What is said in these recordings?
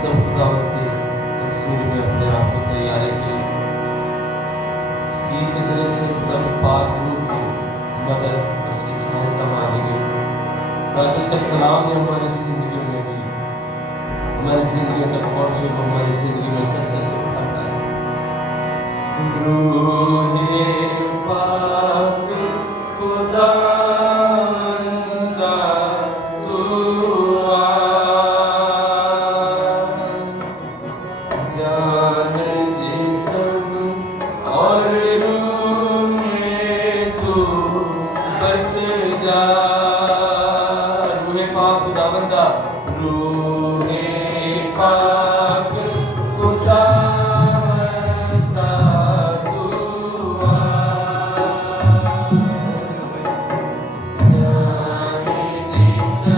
सब खुदावंद के इस सूर्य में अपने आप को तैयारी के लिए इस गीत के जरिए से खुदा के पाक रूह की मदद उसकी सहायता मांगेंगे ताकि उसका कलाम ने हमारी जिंदगी में भी हमारी जिंदगी तक पहुंचे, हमारी जिंदगी में कसरत से उठाता है। रूहे पाक खुदावंदा तू आ, जान जिस्म और रूह में तू बस जा। रूहे पाक खुदावंदा, रूहे पाक खुदावंदा तू आ, जान जिस्म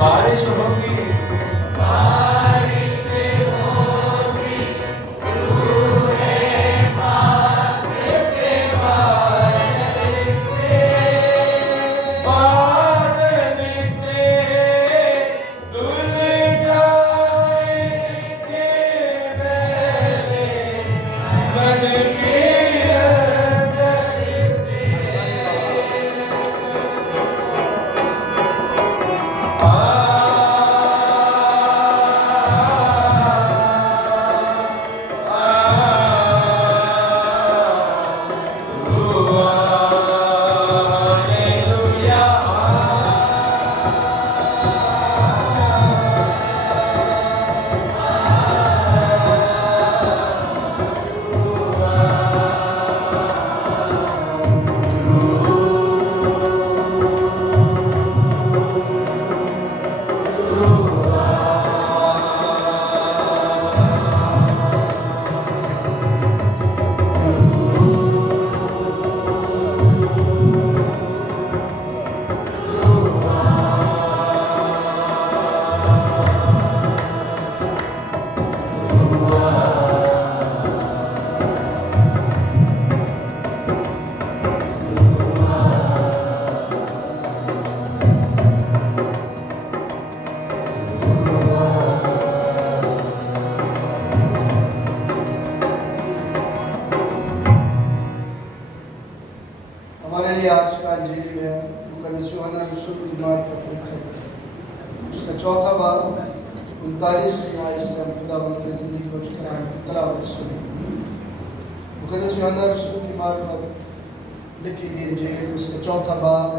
बारिश होगी, बारिश होगी, रूहे पाक के बादल से हमारे लिए आज का अंजीली में मुकद्दस यूहन्ना रसूल की मार्फत लिखा है, उसका चौथा बाब 39 आयत से हम खुदावंद की ज़िंदगी बख्श कराने की तलावत सुने। मुकद्दस यूहन्ना रसूल की मार्फत लिखी गई अंजील उसका चौथा बाब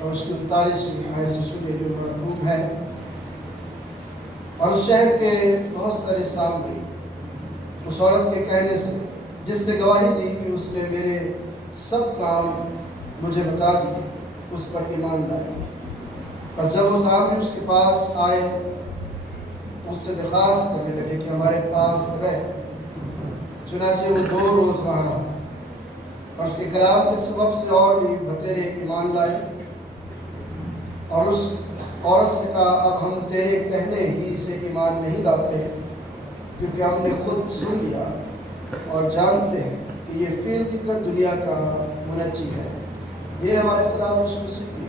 और उसकी 39 आयत से सुने जो मरहूम है। और उस शहर के बहुत सारे सामने उस औरत के कहने से जिसने गवाही दी कि उसने मेरे सब काम मुझे बता दिए, उस पर ईमान लाया। और जब वो सामने उसके पास आए उससे दरख्वास्त करने लगे कि हमारे पास रहे। चुनाचे वो 2 रोज़ वहाँ रहा और उसके कलाम के सबब से और भी बतेरे ईमान लाए। और उस औरत से कहा, अब हम तेरे कहने ही से ईमान नहीं लाते, क्योंकि हमने खुद सुन लिया और जानते हैं कि ये फिर दुनिया का मुनज्जी है। ये हमारे खुदा यीशु मसीह की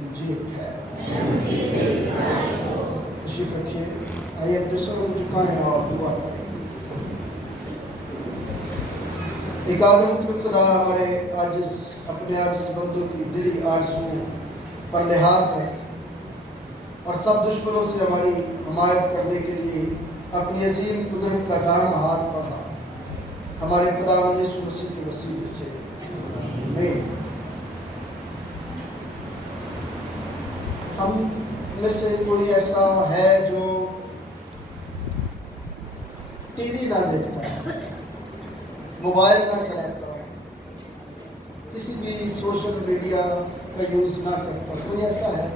इंजील है। तशरीफ रखिए, आइए अपने सर को झुकाएं और दुआ करें। एक आदम खुदा हमारे अपने आजिज़ बंदों की दिली आरज़ू पर लिहाज है और सब दुश्मनों से हमारी हमायत करने के लिए अपनी अजीम कुदरत का दाहिना हाथ बढ़ा हमारे खुदा यीशु मसीह के वसीले से। आमीन। हम में से कोई ऐसा है जो टीवी ना देखता है, मोबाइल ना चलाता है, किसी भी सोशल मीडिया का यूज़ ना करता? कोई ऐसा है?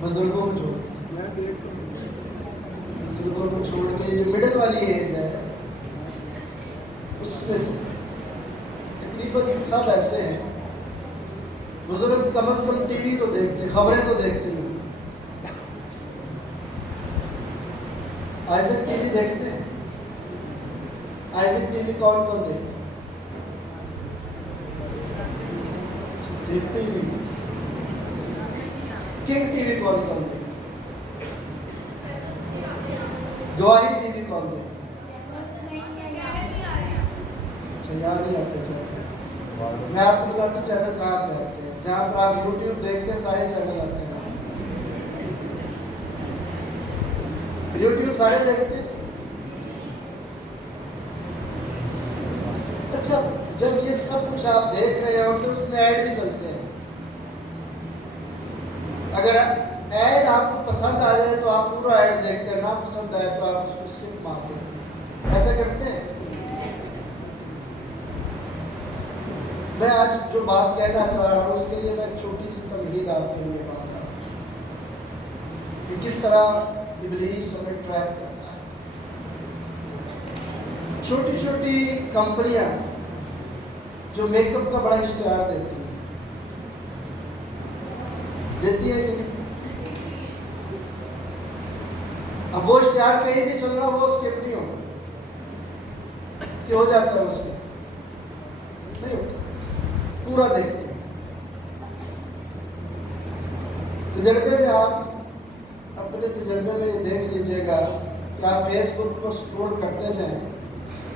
बुजुर्गों को छोड़ के जो मिडिल वाली एज है उसमें से तकरीबन सब ऐसे हैं। बुजुर्ग कम से कम टीवी तो देखते, खबरें तो देखते हैं। आइजक टीवी देखते हैं? आइजक टीवी कौन कौन देखते? देखते ही नहीं। किंग टीवी कौन कौन देखते? गवाही टीवी कौन देखते? यार नहीं आते चैनल। मैं आपको बताता हूँ चैनल कहाँ पे आते हैं, जहाँ पर आप यूट्यूब देखते हैं सारे चैनल आते हैं। यूट्यूब सारे देखते हैं। अच्छा, जब ये सब कुछ आप देख रहे हो तो उसमें ऐड भी चलते हैं। अगर ऐड आपको पसंद आ जाए तो आप पूरा ऐड देखते हैं, ना पसंद आए तो आप उसको स्किप मार देते हैं। ऐसा करते हैं। मैं आज जो बात कहना चाह रहा हूँ उसके लिए मैं छोटी सी तमहीद आपके लिए बात कर रहा हूँ कि किस तरह इब्लीस हमें ट्रैप करता है। छोटी छोटी कंपनियां जो मेकअप का बड़ा इश्तेहार देती है कि नहीं? अब वो इश्तेहार कहीं भी चल रहा वो स्किप नहीं होगा कि हो जाता है, उसके नहीं होता, पूरा देखते हैं। तजर्बे में आप अपने तजर्बे में देख लीजिएगा कि आप फेसबुक पर स्क्रॉल करते जाएं,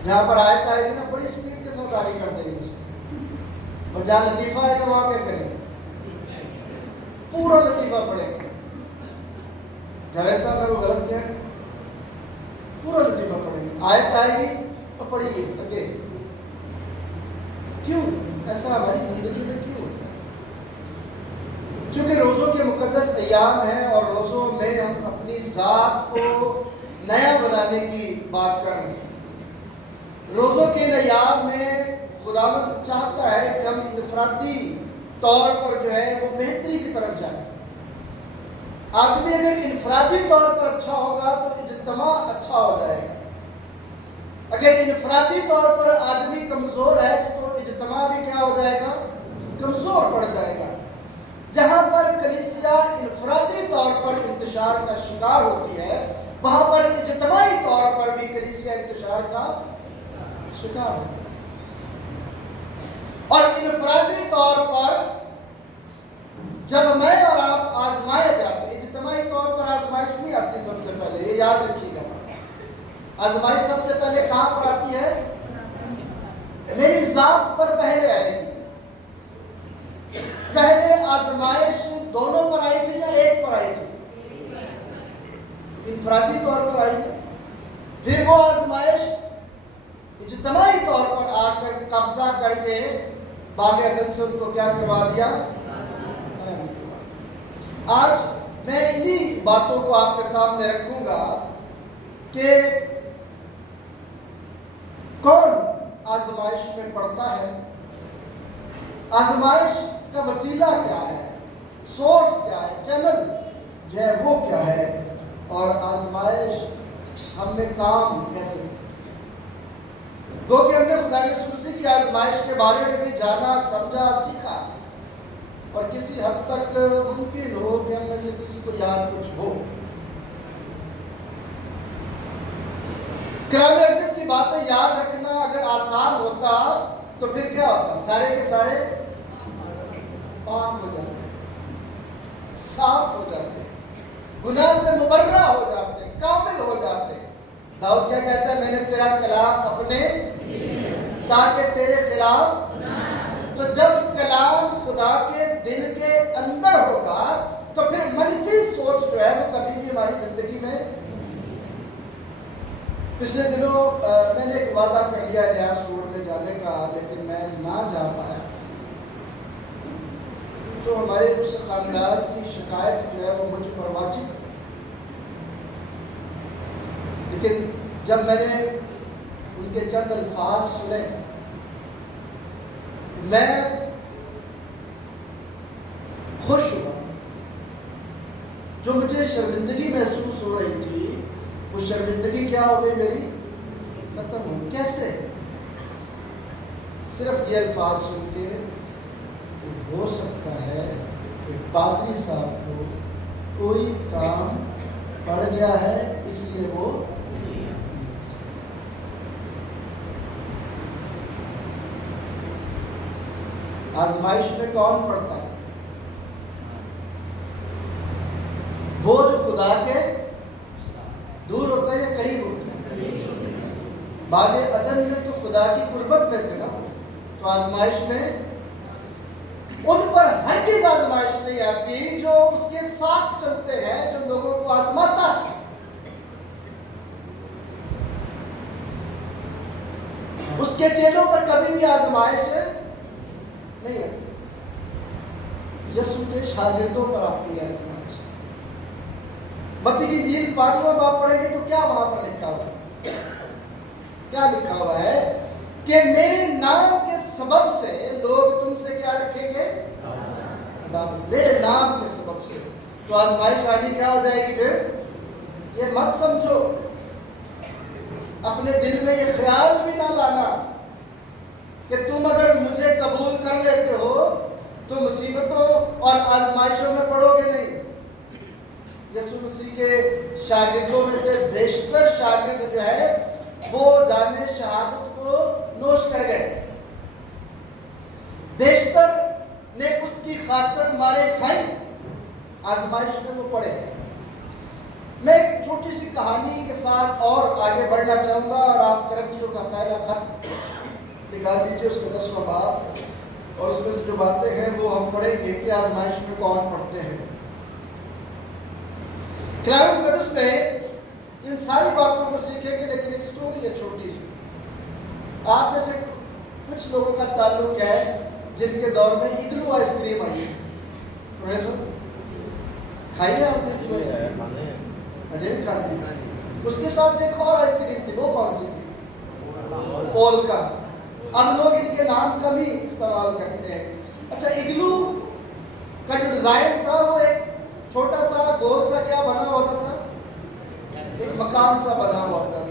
जहाँ पर आयत आएगी ना बड़ी स्पीड के साथ आगे कर देंगे उसे, और जहाँ लतीफ़ा आएगा वहाँ क्या करेंगे? पूरा लतीफ़ा पढ़ेंगे। जब ऐसा अगर वो गलत किया पूरा लतीफ़ा पढ़ेंगे, आयत आएगी तो पढ़िए आगे। क्यों ऐसा हमारी ज़िंदगी में क्यों होता है? क्योंकि रोज़ों के मुक़द्दस अय्याम हैं और रोज़ों में हम अपनी ज़ात को नया बनाने की बात कर रहे हैं। रोज़ों के अय्याम में खुदावंद चाहता है कि हम इनफरादी तौर पर जो है वो बेहतरी की तरफ जाएं। आदमी अगर इनफरादी तौर पर अच्छा होगा तो इज्तिमा अच्छा हो जाएगा। अगर इनफरादी तौर पर आदमी कमज़ोर है तो इज्तिमा भी क्या हो जाएगा? कमज़ोर पड़ जाएगा। जहाँ पर कलीसिया इनफरादी तौर पर इंतशार का शिकार होती है, वहाँ पर इज्तिमाई तौर पर भी कलीसिया इंतशार का शिकार होता है। और इनफरादी तौर पर जब मैं और आप आजमाए जाते हैं, इज्तिमाई तौर पर आजमाइश नहीं आती सबसे पहले, ये याद रखिएगा। आजमाइश सबसे पहले कहाँ पर आती है? मेरी जात पर पहले आएगी। आजमाइश दोनों पर आई थी या एक पर आई थी? इंफरादी तौर पर आई। फिर वो आजमाइश इज्तिमाई तौर पर आकर कब्जा करके बाग अदन से उनको क्या करवा दिया? आज मैं इन्हीं बातों को आपके सामने रखूंगा कि कौन आजमाइश में पड़ता है, आजमाइश का वसीला क्या है, सोर्स क्या है, चैनल जो है वो क्या है, और आजमाइश हम में काम कैसे करती है। गो कि हमने खुदा के सुरसी की आजमाइश के बारे में भी जाना, समझा, सीखा, और किसी हद तक मुमकिन हो कि हम में से किसी को याद कुछ हो। कलाम अक़दस की बातें याद रखना अगर आसान होता तो फिर क्या होता? सारे के सारे पाक हो जाते, साफ हो जाते, गुनाह से मुबर्रा हो जाते, कामिल हो जाते। दाऊद क्या कहता है? मैंने तेरा कलाम अपने ताकि तेरे खिलाफ। तो जब कलाम खुदा के दिल के अंदर होगा तो फिर मनफी सोच जो है वो कभी भी हमारी जिंदगी में। पिछले दिनों मैंने एक वादा कर लिया रियाज रोड में जाने का, लेकिन मैं ना जा पाया। तो हमारे उस खानदान की शिकायत जो है वो मुझ पर वाजिब, लेकिन जब मैंने उनके चंद अल्फाज सुने तो मैं खुश हुआ। जो मुझे शर्मिंदगी महसूस हो रही थी वो शर्मिंदगी क्या हो गई मेरी? खत्म हो गई। कैसे? सिर्फ ये अल्फाज सुन के कि हो सकता है कि पादरी साहब को कोई काम पड़ गया है इसलिए वो। आजमाइश में कौन पड़ता है? वो जो खुदा के दूर होता है या करीब होता है? बाग अदन में तो खुदा की कुर्बत में थे ना, तो आजमाइश में उन पर हरगिज़ आजमाइश नहीं आती जो उसके साथ चलते हैं, जो लोगों को आजमाता है। उसके चेलों पर कभी भी आजमाइश नहीं आती। यीशु के शागिर्दों पर आती है आजमाइश। मत्ती की इंजील 5वां बाब पढ़ेंगे तो क्या वहां पर लिखा हुआ है? क्या लिखा हुआ है कि मेरे नाम के सबब से लोग तुमसे क्या रखेंगे? अदावत। मेरे नाम के सबब से। तो आजमाइश आनी क्या हो जाएगी फिर? ये मत समझो, अपने दिल में ये ख्याल भी ना लाना कि तुम अगर मुझे कबूल कर लेते हो तो मुसीबतों और आजमाइशों में पड़ोगे नहीं। यीशु मसीह के शागिर्दों में से बेशतर शागिर्द जो है वो जाने शहादत को नोश कर गए। बेशतर ने उसकी खातिर मारे खाई, आजमाइश में वो पड़े। मैं एक छोटी सी कहानी के साथ और आगे बढ़ना चाहूँगा, और आप करंथियों का पहला खत निकाल लीजिए, उसका 10वां बाब, और उसमें से जो बातें हैं वो हम पढ़ेंगे कि आजमाइश में कौन पढ़ते हैं। कलाम मुक़द्दस में इन सारी बातों को सीखेंगे, लेकिन एक स्टोरी है छोटी सी। आप में से कुछ लोगों का ताल्लुक है जिनके दौर में इग्लू आइसक्रीम आई है। खाइए आपने इग्लू आइसक्रीम? अजय भी खाती। उसके साथ एक और आइसक्रीम थी, वो कौन सी थी? पोलका। अब लोग इनके नाम कम ही इस्तेमाल करते हैं। अच्छा, इग्लू का जो डिजाइन था वो एक छोटा सा गोल सा क्या बना होता था? एक मकान सा बना हुआ होता था,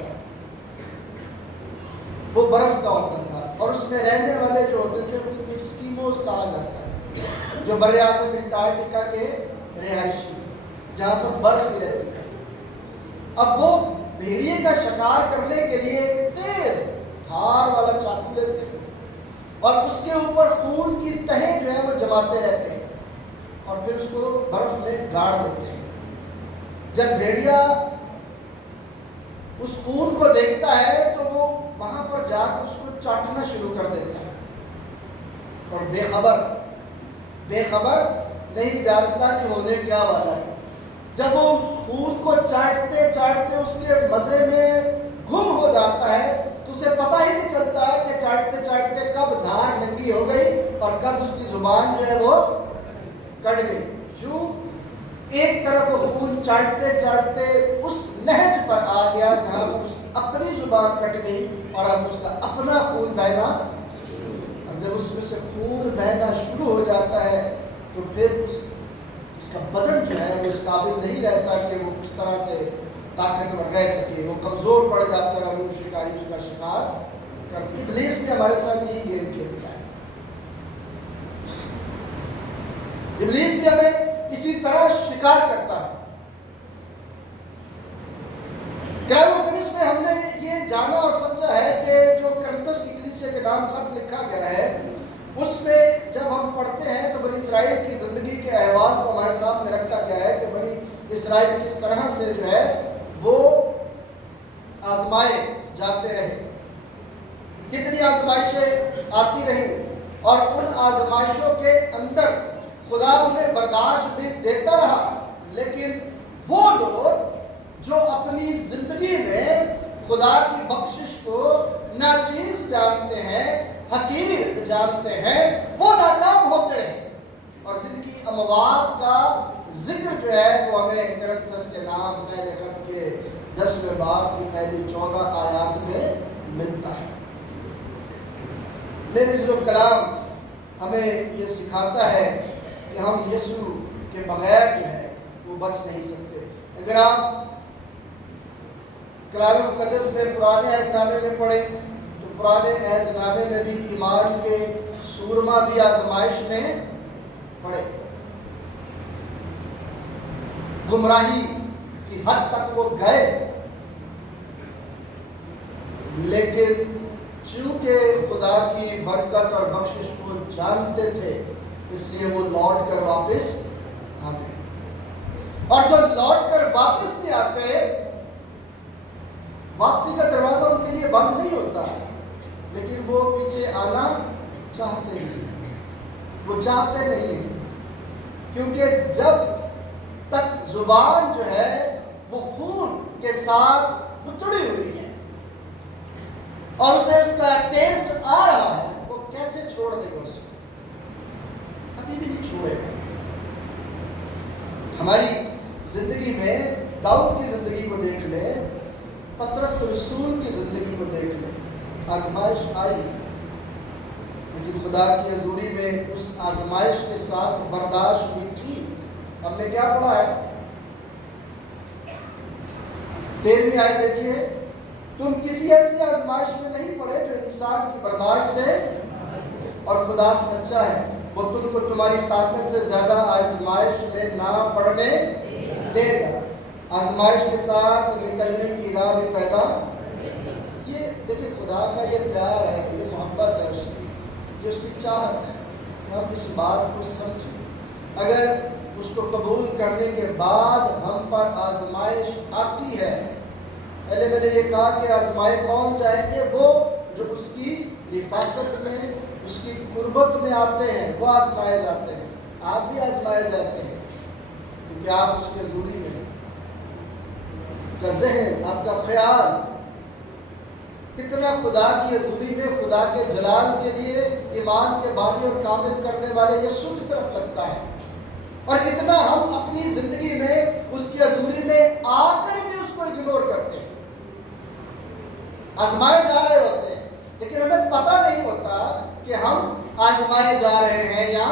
वो बर्फ का होता था, और उसमें रहने वाले जो होते थे उनको स्कीमोस कहा जाता है, जो बर्रे आज़म अंटार्कटिका के रिहायशी, जहाँ पर बर्फ भी रहती है। अब वो भेड़िए का शिकार करने के लिए एक तेज धार वाला चाकू लेते हैं और उसके ऊपर खून की तहें जो है वो जमाते रहते हैं और फिर उसको बर्फ में गाड़ देते हैं। जब भेड़िया उस खून को देखता है तो वो वहां पर जाकर उसको चाटना शुरू कर देता है और बेखबर نہیں جانتا کہ ہونے کیا والا ہے. جب وہ خون کو چاٹتے چاٹتے اس کے مزے میں گم ہو جاتا ہے تو اسے پتہ ہی نہیں چلتا ہے کہ چاٹتے چاٹتے کب دھار ننگی ہو گئی اور کب اس کی زبان جو ہے وہ کٹ گئی. جو ایک طرف وہ خون چاٹتے چاٹتے اس نہج پر آ گیا جہاں پر اس کی اپنی زبان کٹ گئی اور اب اس کا اپنا خون بہنا. اور جب اس میں سے خون بہنا شروع ہو جاتا ہے تو پھر اس کا بدن جو ہے وہ اس قابل نہیں رہتا کہ وہ اس طرح سے طاقتور رہ سکے. وہ کمزور پڑ جاتا ہے اور وہ شکاری اس کا شکار کرتا ہے. ابلیس بھی ہمارے ساتھ یہی گیم کھیلتا ہے. ابلیس بھی ہمیں اسی طرح شکار کرتا ہے. کتاب مقدس میں ہم نے یہ جانا اور سمجھا ہے کہ جو کرنتھس کی کلیسیا کے نام خط لکھا گیا ہے اس میں جب ہم پڑھتے ہیں تو بنی اسرائیل کی زندگی کے احوال کو ہمارے سامنے رکھا گیا ہے کہ بنی اسرائیل کس طرح سے جو ہے وہ آزمائے جاتے رہے, کتنی آزمائشیں آتی رہیں اور ان آزمائشوں کے اندر خدا انہیں برداشت بھی دیتا رہا. لیکن وہ لوگ جو اپنی زندگی میں خدا کی بخشش کو ناچیز جانتے ہیں, حقیر جانتے ہیں, وہ ناکام ہوتے ہیں اور جن کی اموات کا ذکر جو ہے وہ ہمیں کرنتھس کے نام پہلے خط کے 10ویں باب کی پہلی 14 آیات میں ملتا ہے. میرے جو کلام ہمیں یہ سکھاتا ہے کہ ہم یسوع کے بغیر جو ہے وہ بچ نہیں سکتے. اگر آپ کلام مقدس میں پرانے عہد نامے میں پڑھیں تو پرانے عہد نامے میں بھی ایمان کے سورما بھی آزمائش میں پڑے, گمراہی کی حد تک وہ گئے, لیکن چونکہ خدا کی برکت اور بخشش کو جانتے تھے اس لیے وہ لوٹ کر واپس آ گئے. اور جو لوٹ کر واپس نہیں آتے, واپسی کا دروازہ ان کے لیے بند نہیں ہوتا, لیکن وہ پیچھے آنا چاہتے نہیں, وہ چاہتے نہیں, کیونکہ جب تک زبان جو ہے وہ خون کے ساتھ لتڑی ہوئی ہے اور اسے اس کا ٹیسٹ آ رہا ہے, وہ کیسے چھوڑ دے گا اس کو؟ کبھی بھی نہیں چھوڑے گا. ہماری زندگی میں داؤد کی زندگی کو دیکھ لیں, پطرس رسول کی زندگی کو دیکھ لیں. آزمائش آئی لیکن خدا کی حضوری میں اس آزمائش کے ساتھ برداشت بھی کی. ہم نے کیا پڑھا ہے 13ویں آیت دیکھیے, تم کسی ایسی آزمائش میں نہیں پڑے جو انسان کی برداشت سے, اور خدا سچا ہے وہ تم کو تمہاری طاقت سے زیادہ آزمائش میں نہ پڑنے دے گا. آزمائش کے ساتھ نکلنے کی راہ بھی پیدا. یہ دیکھیں خدا کا یہ پیار ہے, یہ محبت ہے اس کی, یہ اس کی چاہت ہے کہ ہم اس بات کو سمجھیں. اگر اس کو قبول کرنے کے بعد ہم پر آزمائش آتی ہے, پہلے میں نے یہ کہا کہ آزمائے کون جائیں گے, وہ جو اس کی رفاقت میں, اس کی قربت میں آتے ہیں, وہ آزمائے جاتے ہیں. آپ بھی آزمائے جاتے ہیں کیونکہ آپ اس کے حضوری میں, کا ذہن, آپ کا خیال کتنا خدا کی حضوری میں خدا کے جلال کے لیے ایمان کے بانی اور کامل کرنے والے یسوع کی طرف لگتا ہے, اور کتنا ہم اپنی زندگی میں اس کی حضوری میں آ کر بھی اس کو اگنور کرتے ہیں. آزمائے جا رہے ہوتے ہیں لیکن ہمیں پتہ نہیں ہوتا کہ ہم آزمائے جا رہے ہیں یا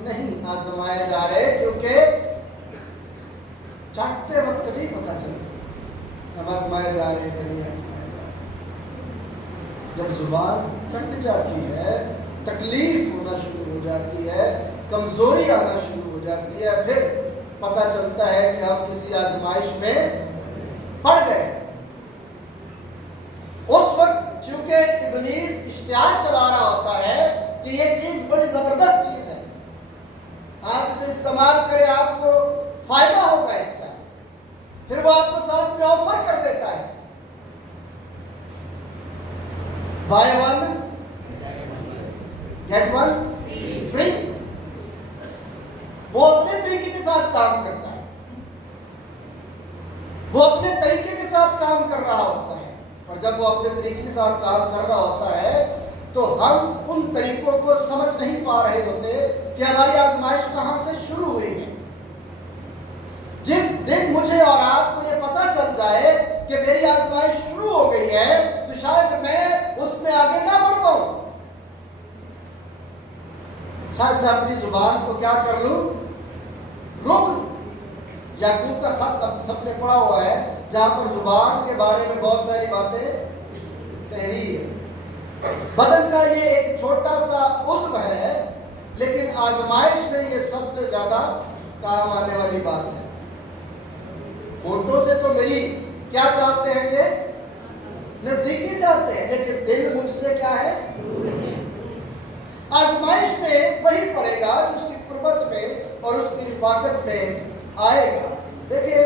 نہیں آزمائے جا رہے, کیونکہ چاٹتے وقت نہیں پتہ چلتا ہم آزمائے جا رہے ہیں کہ نہیں آزمائے جا رہے. جب زبان کٹ جاتی ہے, تکلیف ہونا شروع ہو جاتی ہے, کمزوری آنا شروع ہو جاتی ہے, پھر پتہ چلتا ہے کہ ہم کسی آزمائش میں پڑ گئے. اس وقت چونکہ ابلیس اشتہار چلا رہا ہوتا ہے کہ یہ چیز بڑی زبردست چیز ہے, آپ اسے استعمال کریں, آپ کو فائدہ ہوگا اس کا, پھر وہ آپ کو ساتھ میں آفر کر دیتا ہے, buy one get one free. وہ काम करता है, वो अपने तरीके के साथ काम कर रहा होता है। और जब वो अपने तरीके के साथ काम कर रहा होता है तो हम उन तरीकों को समझ नहीं पा रहे होते कि हमारी आजमाइश कहां से शुरू हुई है। जिस दिन मुझे और आपको ये पता चल जाए कि मेरी आजमाइश शुरू हो गई है तो शायद मैं उसमें आगे ना बढ़ पाऊं। शायद मैं अपनी जुबान को क्या कर लूं, रोक लूं। याकूब का खत अब सबने पढ़ा हुआ है जहां पर जुबान के बारे में बहुत सारी बातें तहरीर है। बदन का ये एक छोटा सा उज़्व है, लेकिन आजमाइश में ये सबसे ज्यादा काम आने वाली बात है। होठों से तो मेरी क्या चाहते हैं, ये नजदीकी चाहते हैं, लेकिन दिल मुझसे क्या है, आजमाइश में वही पड़ेगा जो उसकी कुर्बत में और उसकी रिफाकत में आएगा। देखिए,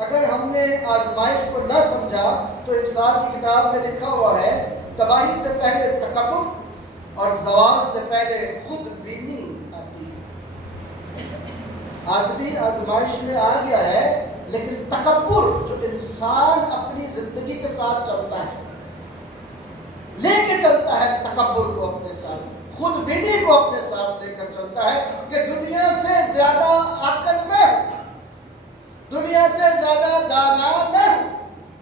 अगर हमने आजमाइश को न समझा तो इंसान की किताब में लिखा हुआ है, तबाही से पहले तकब्बुर और ज़वाल से पहले खुद बीनी आती है। आदमी आजमाइश में आ गया है, लेकिन तकब्बुर जो इंसान अपनी जिंदगी के साथ चलता है, लेके चलता है तकब्बुर को अपने साथ, खुद बीनी को अपने साथ लेकर चलता है कि दुनिया से ज्यादा अक्ल में हूं, दुनिया से ज्यादा दाना मैं हूं,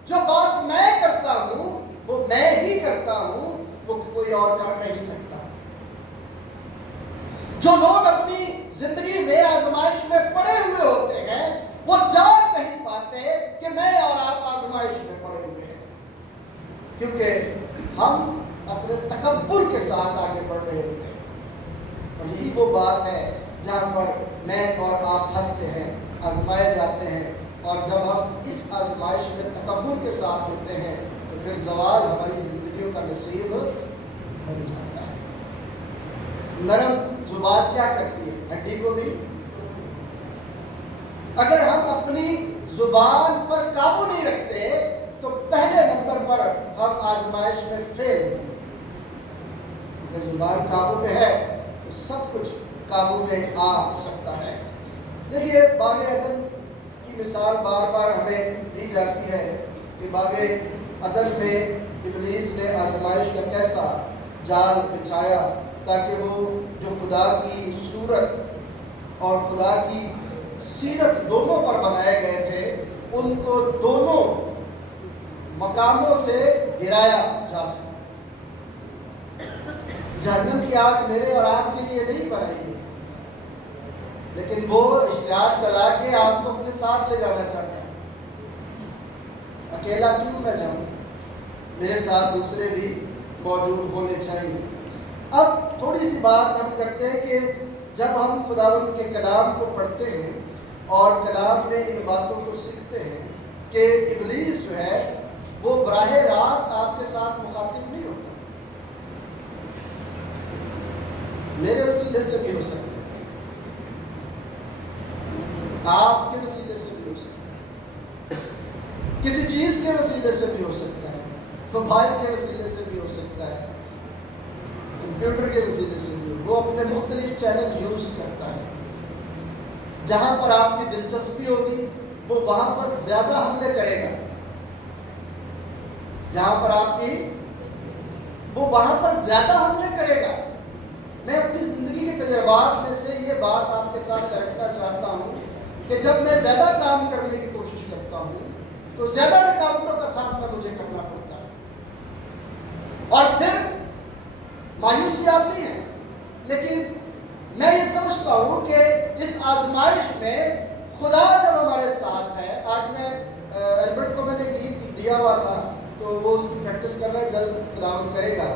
जो बात मैं करता हूं वो मैं ही करता हूं, वो कोई और कर नहीं सकता। जो लोग अपनी जिंदगी में आजमाइश में पड़े हुए होते हैं वो जान नहीं पाते कि मैं और आप आजमाइश में पड़े हुए हैं, क्योंकि हम अपने तकब्बुर के साथ आगे बढ़ रहे होते हैं। और यही वो बात है जहाँ पर मैं और आप फंसते हैं, आजमाए जाते हैं। और जब हम इस आजमाइश में तकब्बुर के साथ होते हैं तो फिर ज़वाल हमारी जिंदगियों का नसीब बन जाता है। नरम जुबान क्या करती है, हड्डी को भी। अगर हम अपनी जुबान पर काबू नहीं रखते तो पहले नंबर पर हम आजमाइश में फेल। अगर जुबान काबू में है तो सब कुछ काबू में आ सकता है। देखिए, बागे अदन की मिसाल बार बार हमें दी जाती है कि बागे अदन में इब्लीस ने आजमाइश का कैसा जाल बिछाया ताकि वो जो खुदा की सूरत और खुदा की सीरत दोनों पर बनाए गए थे, उनको दोनों मकामों से गिराया जा सके। जहन्नम की आग मेरे और आपके लिए नहीं बनाई गई, लेकिन वो इश्तिहार चला के आपको अपने साथ ले जाना चाहता है। अकेला क्यों मैं जाऊं, मेरे साथ दूसरे भी मौजूद होने चाहिए। अब थोड़ी सी बात हम करते हैं कि जब हम खुदावंद के कलाम को पढ़ते हैं और कलाम में इन बातों को सीखते हैं कि इब्लीस जो है वो बराह रास्त आपके साथ मुखातिब नहीं होता, मेरे वसीले से भी हो सकता है, आपके वसीले से भी हो सकता है, किसी चीज के वसीले से भी हो सकता है, मोबाइल के वसीले से भी हो सकता है, कंप्यूटर के वसीले से भी। वो अपने मुख्तलिफ चैनल यूज करता है। जहां पर आपकी दिलचस्पी होगी वो वहां पर ज्यादा हमले करेगा, जहां पर आपकी वो वहां पर ज्यादा हमले करेगा। मैं अपनी जिंदगी के तजुर्बात में से ये बात आपके साथ रखना चाहता हूँ कि जब मैं ज्यादा काम करने की कोशिश करता हूँ तो ज्यादा रुकावटों का सामना मुझे करना पड़ता है और फिर मायूसी आती है। लेकिन मैं ये समझता हूँ कि इस आजमाइश में खुदा जब हमारे साथ है। आज मैं एल्बर्ट को मैंने गीत दिया हुआ था तो वो उसकी प्रैक्टिस कर रहा है, जल्द खुदावंद करेगा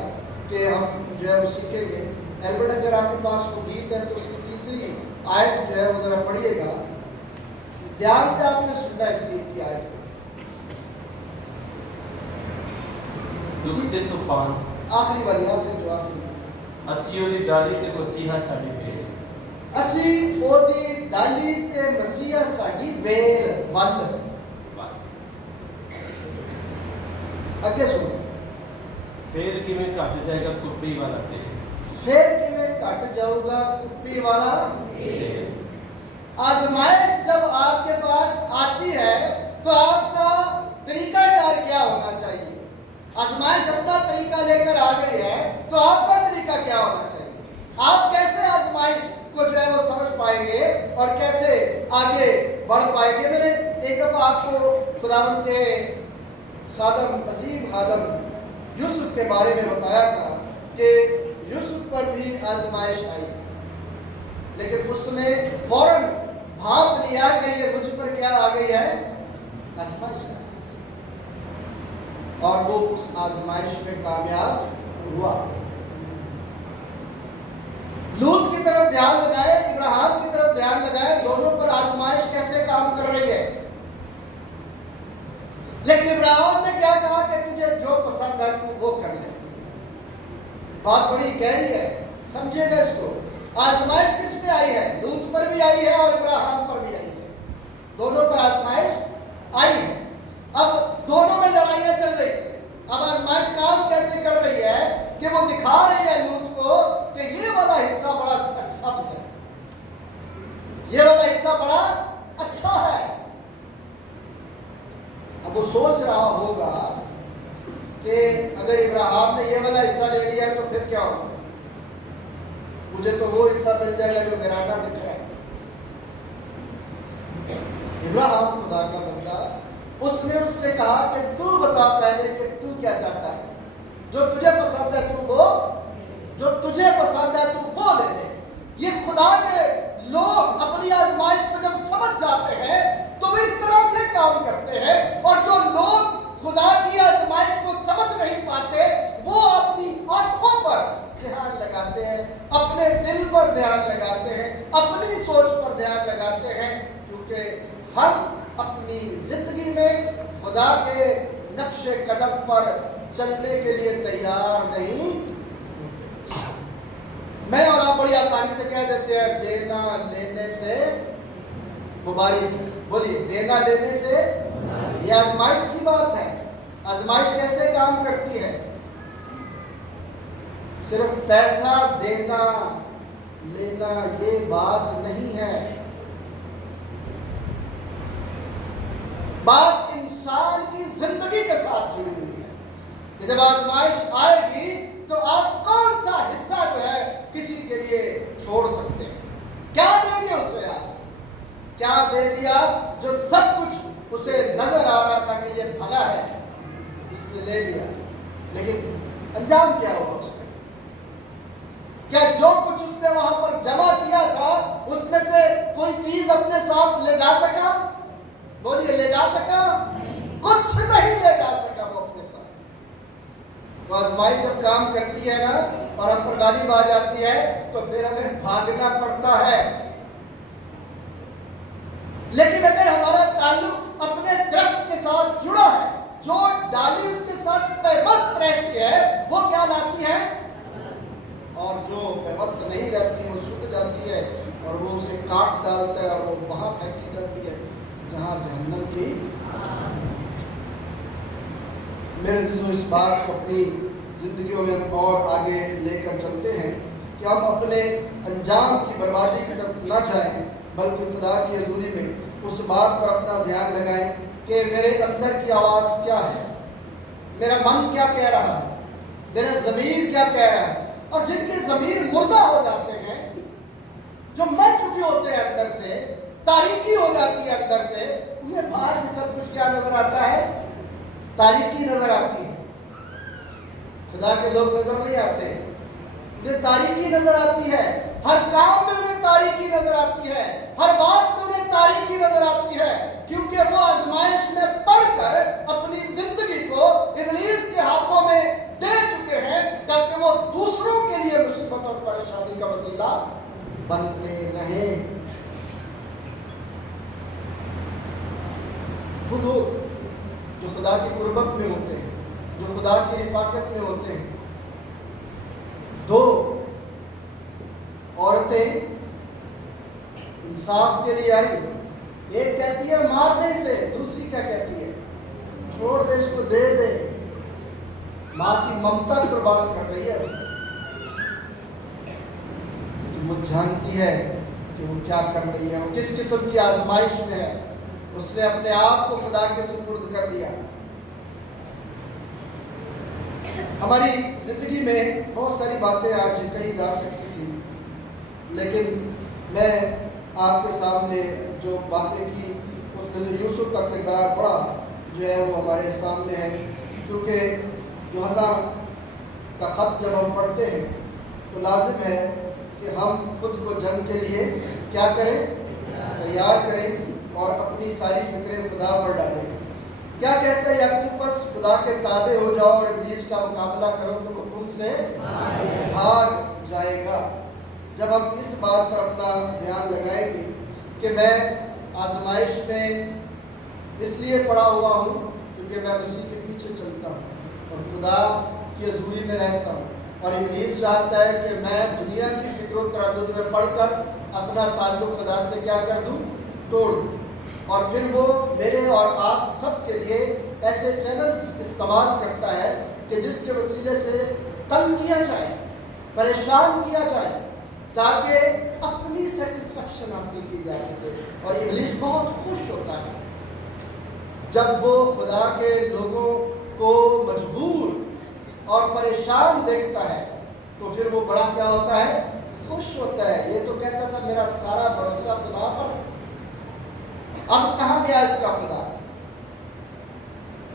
कि हम जो है वो सीखेंगे। एल्बर्ट, अगर आपके पास वो गीत है तो उसकी तीसरी आयत जो है वो जरा पढ़िएगा, ध्यान से आपने सुनना इस गीत की आयत को। दुखते तूफान आखिरी वाली, आखिरी जो आखिरी ਅਸੀਂ ਉਹਦੀ ਡਾਲੀ ਤੇ ਮਸੀਹਾ ਸਾਡੀ ਵੇਲ, ਅਸੀਂ ਉਹਦੀ ਡਾਲੀ ਤੇ ਮਸੀਹਾ ਸਾਡੀ ਵੇਲ ਵੱਲ। ਅੱਗੇ ਸੁਣੋ, ਫੇਰ ਕਿਵੇਂ ਘਟ ਜਾਏਗਾ ਕੁੱਪੀ ਵਾਲਾ ਤੇਲ, ਫਿਰ ਕਿਵੇਂ ਘਟ ਜਾਊਗਾ ਕੁੱਪੀ ਵਾਲਾ ਤੇਲ। आजमाइश जब आपके पास आती है तो आपका तरीकाकार क्या होना चाहिए? आजमाइश अपना तरीका लेकर आ गई है तो आपका तरीका क्या होना चाहिए? आप कैसे आजमाइश को जो है वो समझ पाएंगे और कैसे आगे बढ़ पाएंगे? मैंने एक दफा आपको खुदावंद के खादम, अजीम खादम यूसुफ के बारे में बताया था कि यूसुफ पर भी आजमाइश आई, लेकिन उसने फौरन भाप लिया कि ये मुझ पर क्या आ गई है? आजमाइश। और वो उस आजमाइश में कामयाब हुआ। लूत की तरफ ध्यान लगाए, इब्राहिम की तरफ ध्यान लगाए, दोनों पर आजमाइश कैसे काम कर रही है। लेकिन इब्राहिम ने क्या कहा कि तुझे जो पसंद है तू वो कर ले। बात बड़ी गहरी है, समझिएगा इसको। आजमाइश किस पे आई है? लूत पर भी आई है और इब्राहिम पर भी आई है। दोनों पर आजमाइश आई है। अब दोनों में लड़ाइयां चल रही है। अब आजमाइश काम कैसे कर रही है कि वो दिखा रही है लूत को कि ये वाला हिस्सा बड़ा सरसब्ज है, ये वाला हिस्सा बड़ा अच्छा है। अब वो सोच रहा होगा कि अगर इब्राहिम ने ये वाला हिस्सा ले लिया तो फिर क्या होगा? मुझे तो वो हिस्सा मिल जाएगा जो वीराना दिख रहा है। इब्राहिम खुदा का बंदा, उसने उससे कहा कि तू बता पहले कि तू क्या चाहता है, जो तुझे पसंद है तू वो, जो तुझे पसंद है तू वो ले ले। ये खुदा के लोग अपनी आजमाइश को जब समझ जाते हैं तो वे इस तरह से काम करते हैं, और जो लोग खुदा की आजमाइश को समझ नहीं पाते वो अपनी आंखों पर ध्यान लगाते हैं, अपने दिल पर ध्यान लगाते हैं, अपनी सोच पर ध्यान लगाते हैं, क्योंकि हम अपनी जिंदगी में खुदा के नक्शे कदम पर चलने के लिए तैयार नहीं। मैं और आप बड़ी आसानी से कह देते हैं देना लेने से मुबारक। बोलिए, देना लेने से। ये आजमाइश की बात है। आजमाइश कैसे काम करती है? सिर्फ पैसा देना लेना ये बात नहीं है। बात इंसान की जिंदगी के साथ जुड़ी हुई है कि जब आजमाइश आएगी तो आप कौन सा हिस्सा जो है किसी के लिए छोड़ सकते हैं? क्या देंगे उसे? आप क्या दे दिया जो सब कुछ उसे नजर आ रहा था कि ये भला है, उसने ले लिया, लेकिन अंजाम क्या हुआ उसका? क्या जो कुछ उसने वहां पर जमा किया था उसमें से कोई चीज अपने साथ ले जा सका? बोलिए, ले जा सका? कुछ नहीं ले जा सका वो अपने साथ। तो आजमाइश जब काम करती है ना और हम पर गाली आ जाती है तो फिर हमें भागना पड़ता है। लेकिन अगर हमारा ताल्लुक अपने दरख्त के साथ जुड़ा है, जो डाली उसके साथ पैवस्त रहती है वो क्या लाती है, और जो पैवस्त नहीं रहती वो सूख जाती है और वो उसे काट डालता है और वो वहां फेंकी जाती है जहां जहन्नम की। मेरे दोस्तों, इस बात को अपनी जिंदगियों में और आगे लेकर चलते हैं कि हम अपने अंजाम की बर्बादी की तरफ न जाएं, बल्कि खुदा की हज़ूरी में उस बात पर अपना ध्यान लगाएं कि मेरे अंदर की आवाज़ क्या है, मेरा मन क्या कह रहा है, मेरा ज़मीर क्या कह रहा है। और जिनके ज़मीर मुर्दा हो जाते हैं, जो मर चुके होते हैं अंदर से, तारीकी हो जाती है अंदर से, उन्हें बाहर भी सब कुछ क्या नजर आता है? तारीकी नजर आती है। खुदा के लोग नजर नहीं आते, उन्हें तारीकी नजर आती है। हर काम में उन्हें तारीकी नजर आती है, हर बात में उन्हें तारीकी नजर आती है, क्योंकि वो आजमाइश में पड़कर अपनी जिंदगी को इब्लीस के हाथों में दे चुके हैं ताकि वो दूसरों के लिए मुसीबत और परेशानी का वसीला बनते रहे। वो लोग जो खुदा की कुर्बत में होते हैं, जो खुदा की रिफाकत में होते हैं, दो औरतें इंसाफ के लिए आई, एक कहती है मार दे इसे, दूसरी क्या कहती है? छोड़ दे इसको, दे दे। माँ की ममता कुर्बान कर रही है, लेकिन वो जानती है کہ وہ کیا کر رہی ہے, وہ کس قسم کی آزمائش میں ہے. اس نے اپنے آپ کو خدا کے سپرد کر دیا. ہماری زندگی میں بہت ساری باتیں آج کہی جا سکتی تھیں, لیکن میں آپ کے سامنے جو باتیں کی, حضرت یوسف کا کردار بڑا جو ہے وہ ہمارے سامنے ہے. کیونکہ یوحنا کا خط جب ہم پڑھتے ہیں تو لازم ہے کہ ہم خود کو جنگ کے لیے کیا کریں, تیار کریں اور اپنی ساری فکریں خدا پر ڈالیں. کیا کہتا ہے یعقوب, بس خدا کے تابع ہو جاؤ اور ابلیس کا مقابلہ کرو تو وہ تم سے بھاگ جائے گا. جب ہم اس بات پر اپنا دھیان لگائیں گے کہ میں آزمائش میں اس لیے پڑا ہوا ہوں کیونکہ میں مسیح کے پیچھے چلتا ہوں اور خدا کی حضوری میں رہتا ہوں, اور ابلیس چاہتا ہے کہ میں دنیا کی فکر و تردد میں پڑھ کر اپنا تعلق خدا سے کیا کر دوں, توڑ دوں, اور پھر وہ میرے اور آپ سب کے لیے ایسے چینلز استعمال کرتا ہے کہ جس کے وسیلے سے تنگ کیا جائے, پریشان کیا جائے, تاکہ اپنی سیٹسفیکشن حاصل کی جا سکے. اور ابلیس بہت خوش ہوتا ہے جب وہ خدا کے لوگوں کو مجبور اور پریشان دیکھتا ہے, تو پھر وہ بڑا کیا ہوتا ہے, خوش ہوتا ہے. یہ تو کہتا تھا میرا سارا بھروسہ خدا پر, اب کہاں گیا اس کا خدا.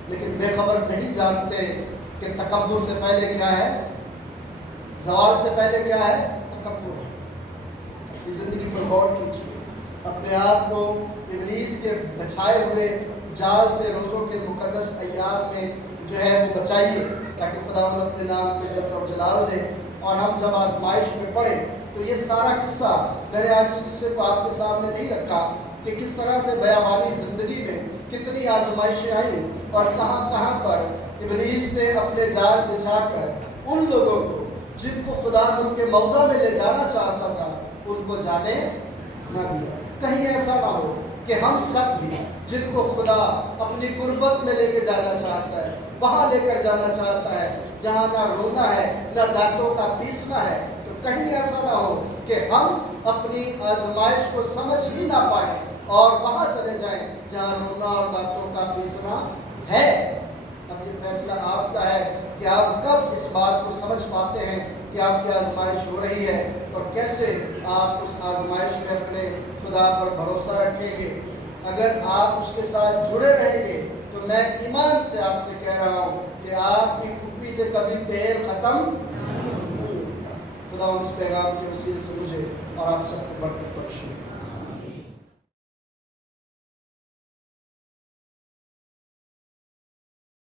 لیکن بے خبر نہیں جانتے کہ تکبر سے پہلے کیا ہے, زوال سے پہلے کیا ہے, تکبر. اپنی زندگی پر غور کیجیے, اپنے آپ کو ابلیس کے بچھائے ہوئے جال سے روزوں کے مقدس ایام میں جو ہے وہ بچائیے, تاکہ خداوند اپنے نام کی عزت اور جلال دے. اور ہم جب آزمائش میں پڑھیں تو یہ سارا قصہ, میں نے آج اس قصے کو آپ کے سامنے نہیں رکھا کہ کس طرح سے بیابانی زندگی میں کتنی آزمائشیں آئیں اور کہاں کہاں پر ابلیس نے اپنے جال بچھا کر ان لوگوں کو جن کو خدا ان کے موضع میں لے جانا چاہتا تھا ان کو جانے نہ دیا. کہیں ایسا نہ ہو کہ ہم سب بھی جن کو خدا اپنی قربت میں لے کے جانا چاہتا ہے, وہاں لے کر جانا چاہتا ہے جہاں نہ رونا ہے نہ دانتوں کا پیسنا ہے, تو کہیں ایسا نہ ہو کہ ہم اپنی آزمائش کو سمجھ ہی نہ پائیں اور وہاں چلے جائیں جہاں رونا اور دانتوں کا پیسنا ہے. اب یہ فیصلہ آپ کا ہے کہ آپ کب اس بات کو سمجھ پاتے ہیں کہ آپ کی آزمائش ہو رہی ہے, اور کیسے آپ اس آزمائش میں اپنے خدا پر بھروسہ رکھیں گے. اگر آپ اس کے ساتھ جڑے رہیں گے تو میں ایمان سے آپ سے کہہ رہا ہوں کہ آپ کی کپی سے کبھی تیل ختم نہیں ہوگا. خدا اس پیغام کے وسیلے سے مجھے اور آپ سب کو برکت بخشے.